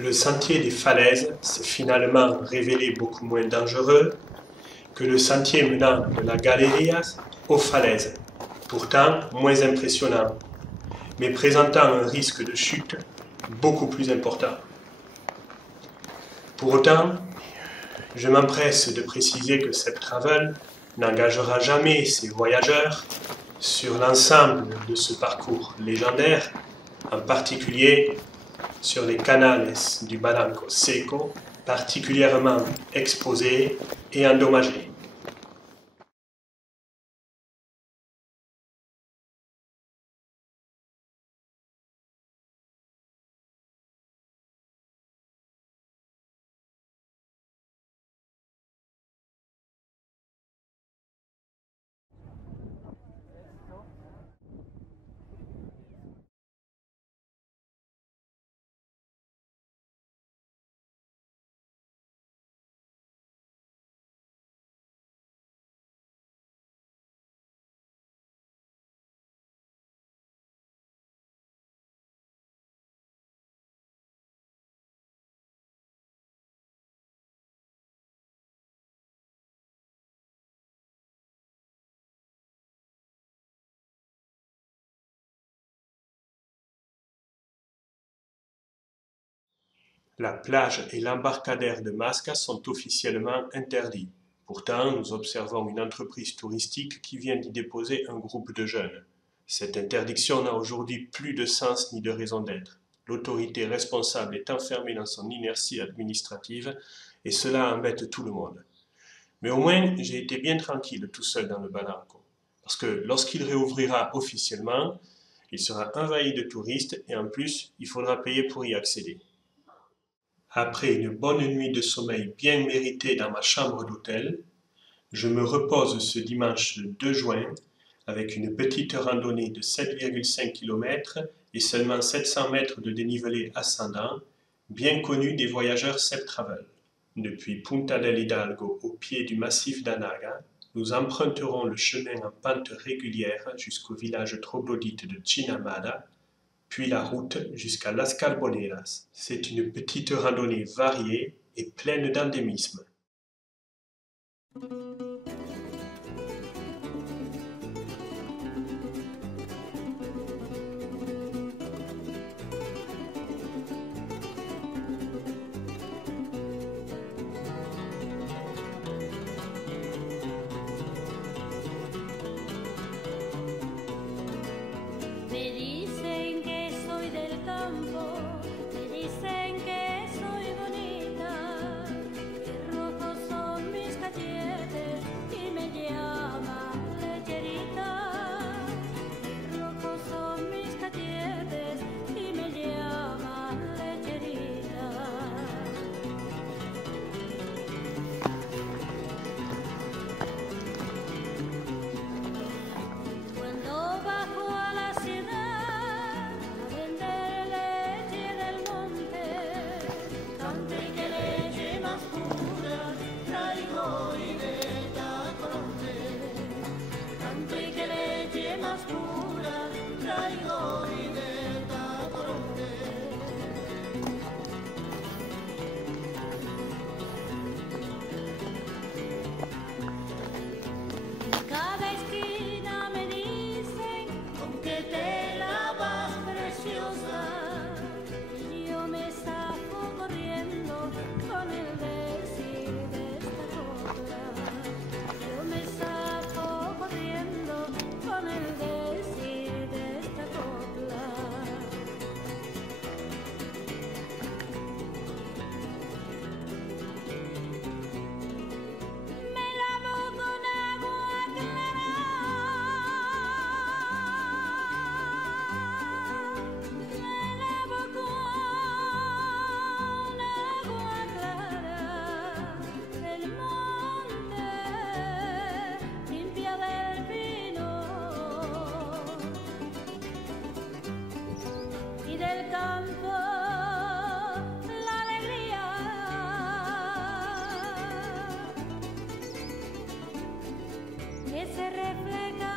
Le sentier des falaises s'est finalement révélé beaucoup moins dangereux que le sentier menant de la Galeria aux falaises, pourtant moins impressionnant, mais présentant un risque de chute beaucoup plus important. Pour autant, Je m'empresse de préciser que Seb Travel n'engagera jamais ses voyageurs sur l'ensemble de ce parcours légendaire, en particulier sur les canals du Barranco Seco, particulièrement exposés et endommagés. La plage et l'embarcadère de Masca sont officiellement interdits. Pourtant, nous observons une entreprise touristique qui vient d'y déposer un groupe de jeunes. Cette interdiction n'a aujourd'hui plus de sens ni de raison d'être. L'autorité responsable est enfermée dans son inertie administrative et cela embête tout le monde. Mais au moins, j'ai été bien tranquille tout seul dans le Barranco. Parce que lorsqu'il réouvrira officiellement, il sera envahi de touristes et en plus, il faudra payer pour y accéder. Après une bonne nuit de sommeil bien méritée dans ma chambre d'hôtel, je me repose ce dimanche 2 juin avec une petite randonnée de 7,5 km et seulement 700 mètres de dénivelé ascendant, bien connue des voyageurs Seb Travel. Depuis Punta del Hidalgo au pied du massif d'Anaga, nous emprunterons le chemin en pente régulière jusqu'au village troglodyte de Chinamada, puis la route jusqu'à Las Carboneras. C'est une petite randonnée variée et pleine d'endémismes. Me dicen que soy del campo, me dicen que soy bonita, que rojos son mis cachetes y me llaman lecherita, que rojos son mis cachetes y me llaman lecherita. Cuando bajo a la ciudad a vender leche en el monte, tanta y que leche más pura traigo y de Tacoronte, tanto y que leche más pura traigo y de Tacoronte. En cada esquina me dicen con qué te lavas preciosa, y yo me saco corriendo con el decir de esta copla. Yo me saco corriendo con el decir de esta copla. Me lavo con agua clara, me lavo con agua clara del monte, limpia del vino y del campo la alegría. Que se refleja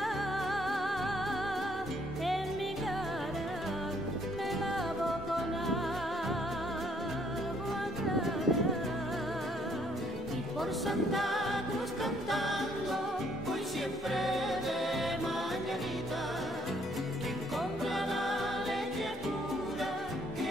en mi cara, me lavo con agua clara y por Santa Cruz cantando voy siempre de mañanita. Quien compra la leche pura que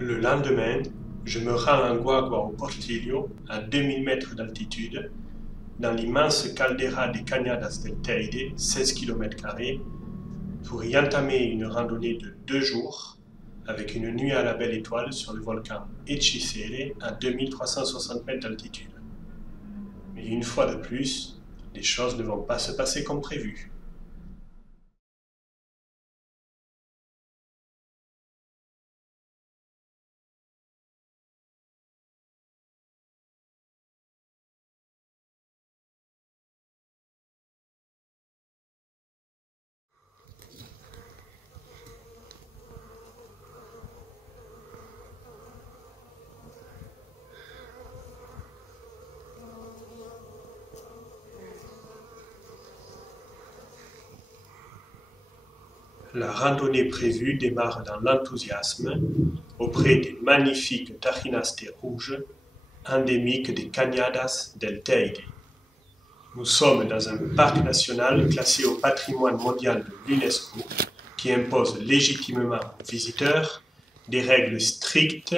Le lendemain, je me rends en Guagua au Portillo, à 2000 mètres d'altitude, dans l'immense caldeira des Cañadas del Teide, 16 km², pour y entamer une randonnée de 2 jours, avec une nuit à la belle étoile sur le volcan Hechicere à 2360 mètres d'altitude. Mais une fois de plus, les choses ne vont pas se passer comme prévu. La randonnée prévue démarre dans l'enthousiasme auprès des magnifiques Tajinastes rouges, endémiques des Cañadas del Teide. Nous sommes dans un parc national classé au patrimoine mondial de l'UNESCO qui impose légitimement aux visiteurs des règles strictes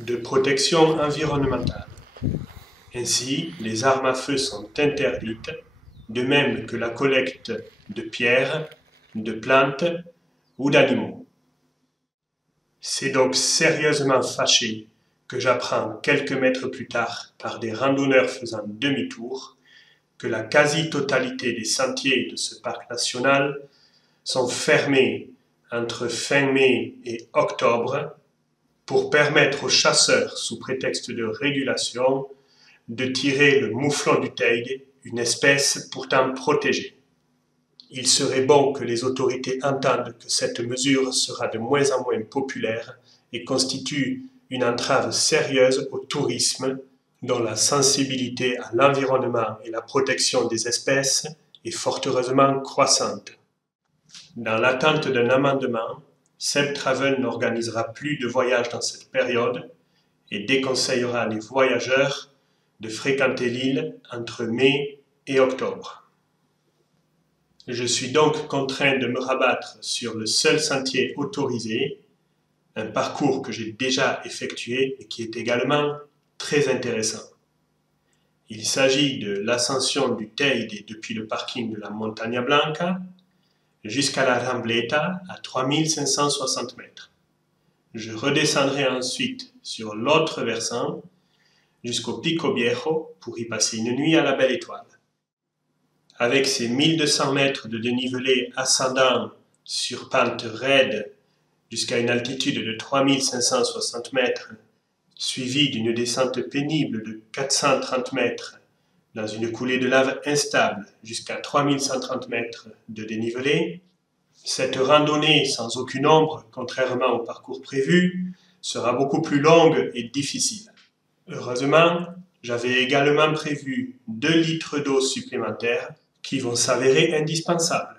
de protection environnementale. Ainsi, les armes à feu sont interdites, de même que la collecte de pierres, de plantes ou d'animaux. C'est donc sérieusement fâché que j'apprends quelques mètres plus tard par des randonneurs faisant demi-tour que la quasi-totalité des sentiers de ce parc national sont fermés entre fin mai et octobre pour permettre aux chasseurs, sous prétexte de régulation, de tirer le mouflon du Teide, une espèce pourtant protégée. Il serait bon que les autorités entendent que cette mesure sera de moins en moins populaire et constitue une entrave sérieuse au tourisme dont la sensibilité à l'environnement et la protection des espèces est fort heureusement croissante. Dans l'attente d'un amendement, Seb Travel n'organisera plus de voyages dans cette période et déconseillera les voyageurs de fréquenter l'île entre mai et octobre. Je suis donc contraint de me rabattre sur le seul sentier autorisé, un parcours que j'ai déjà effectué et qui est également très intéressant. Il s'agit de l'ascension du Teide depuis le parking de la Montaña Blanca jusqu'à la Rambleta à 3560 mètres. Je redescendrai ensuite sur l'autre versant jusqu'au Pico Viejo pour y passer une nuit à la belle étoile. Avec ses 1200 mètres de dénivelé ascendant sur pente raide jusqu'à une altitude de 3560 mètres, suivie d'une descente pénible de 430 mètres dans une coulée de lave instable jusqu'à 3130 mètres de dénivelé, cette randonnée sans aucune ombre, contrairement au parcours prévu, sera beaucoup plus longue et difficile. Heureusement, j'avais également prévu 2 litres d'eau supplémentaires qui vont s'avérer indispensables.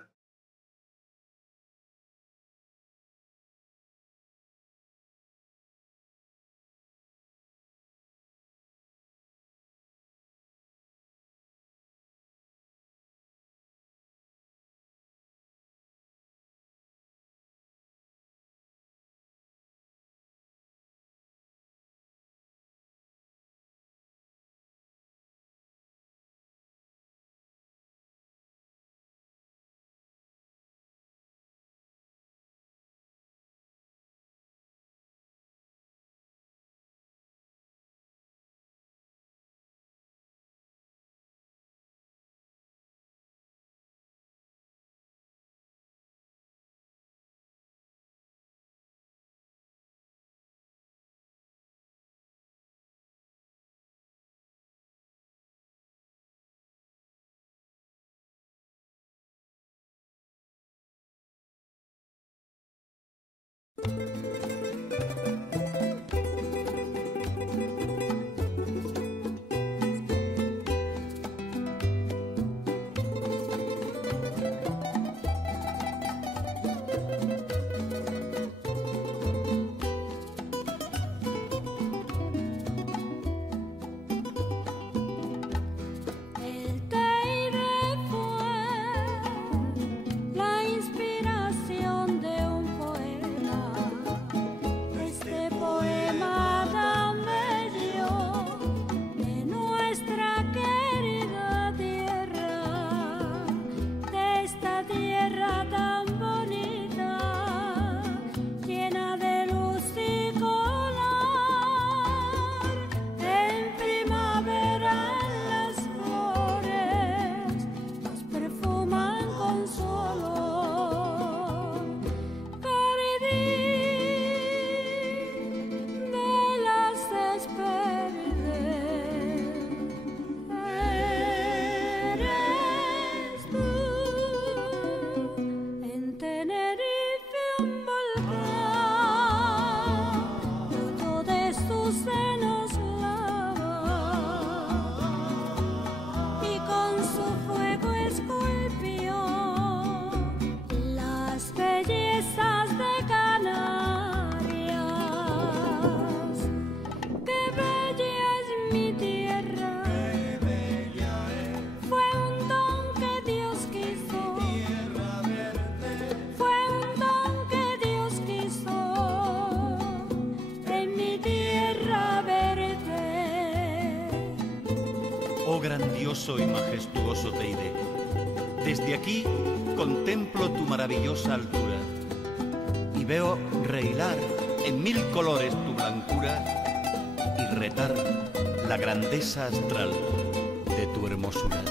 El Teide fue la inspiración de un poema. grandioso y majestuoso Teide. Desde aquí contemplo tu maravillosa altura y veo rehilar en mil colores tu blancura y retar la grandeza astral de tu hermosura.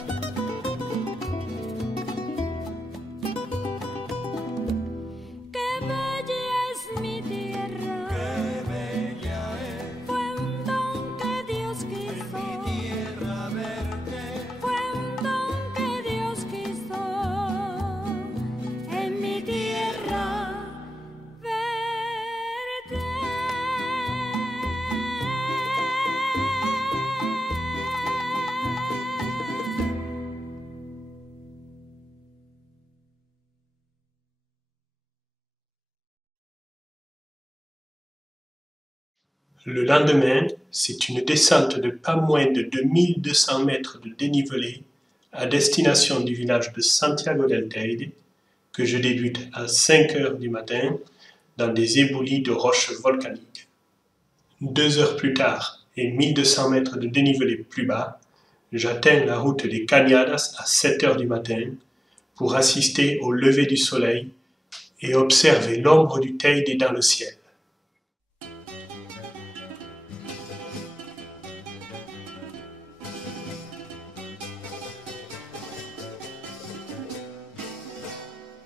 Qué bella es mi tierra, qué bella es. Fue un don que Dios quiso en mi tierra verte. Fue un don que Dios quiso en mi tierra verte. Le lendemain, c'est une descente de pas moins de 2200 mètres de dénivelé à destination du village de Santiago del Teide que je débute à 5 heures du matin dans des éboulis de roches volcaniques. 2 heures plus tard et 1200 mètres de dénivelé plus bas, j'atteins la route des Cañadas à 7 heures du matin pour assister au lever du soleil et observer l'ombre du Teide dans le ciel.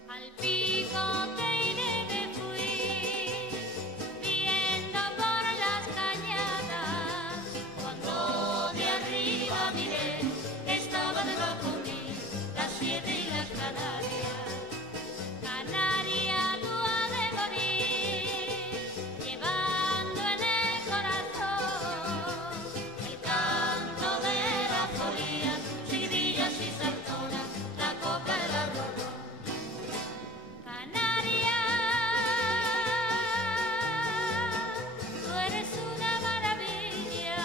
Al pico Teide me fui, viendo por las cañadas. Cuando de arriba miré, estaban debajo mí las 7 y las Canarias. Canaria, tú has de morir, llevando en el corazón el canto de la folía, chiquillas y saltonas, la copa y la ropa. Canaria, tú eres una maravilla.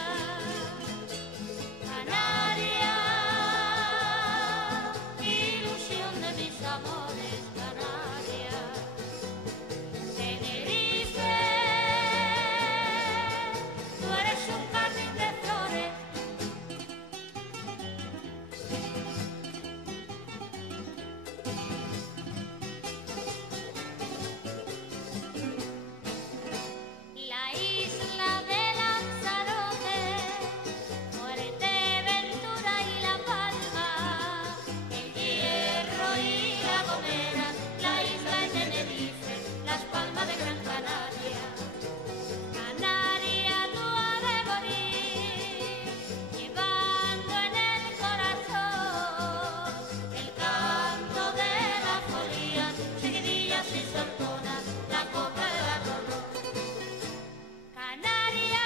Canaria, ilusión de mis amores. Canaria, Tenerife, tú eres un jardín de flores. La isla de Lanzarote, Fuerteventura y La Palma, El Hierro y La Gomera, la isla de Tenerife, Las Palmas de Gran Canaria. Canaria, tú has de morir, llevando en el corazón el canto de la folía, chiquillas y saltonas, la copa de la ropa. Canaria,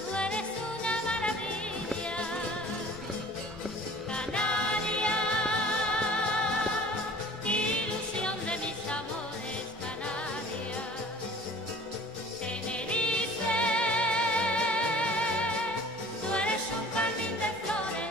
tú eres una maravilla. Canaria, ilusión de mis amores. Canaria, Tenerife, tú eres un jardín de flores.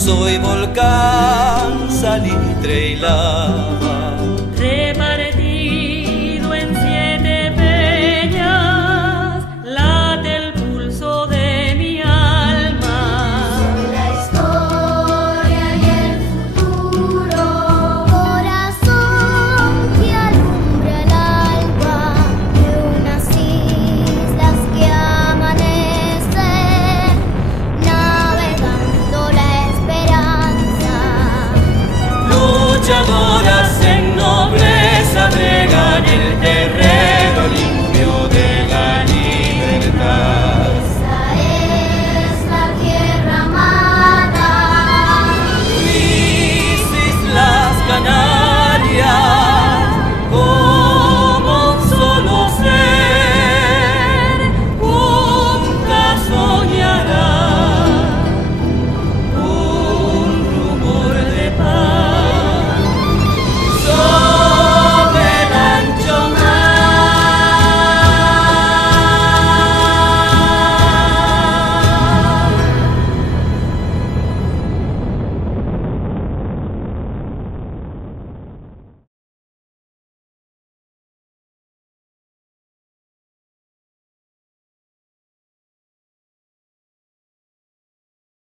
soy volcán, salitre y lava. Repartido en 7 peñas, late el pulso de mi alma. Soy la historia y el futuro, corazón que alumbra el alba de unas islas que amanecen, navegando la esperanza. Luchadora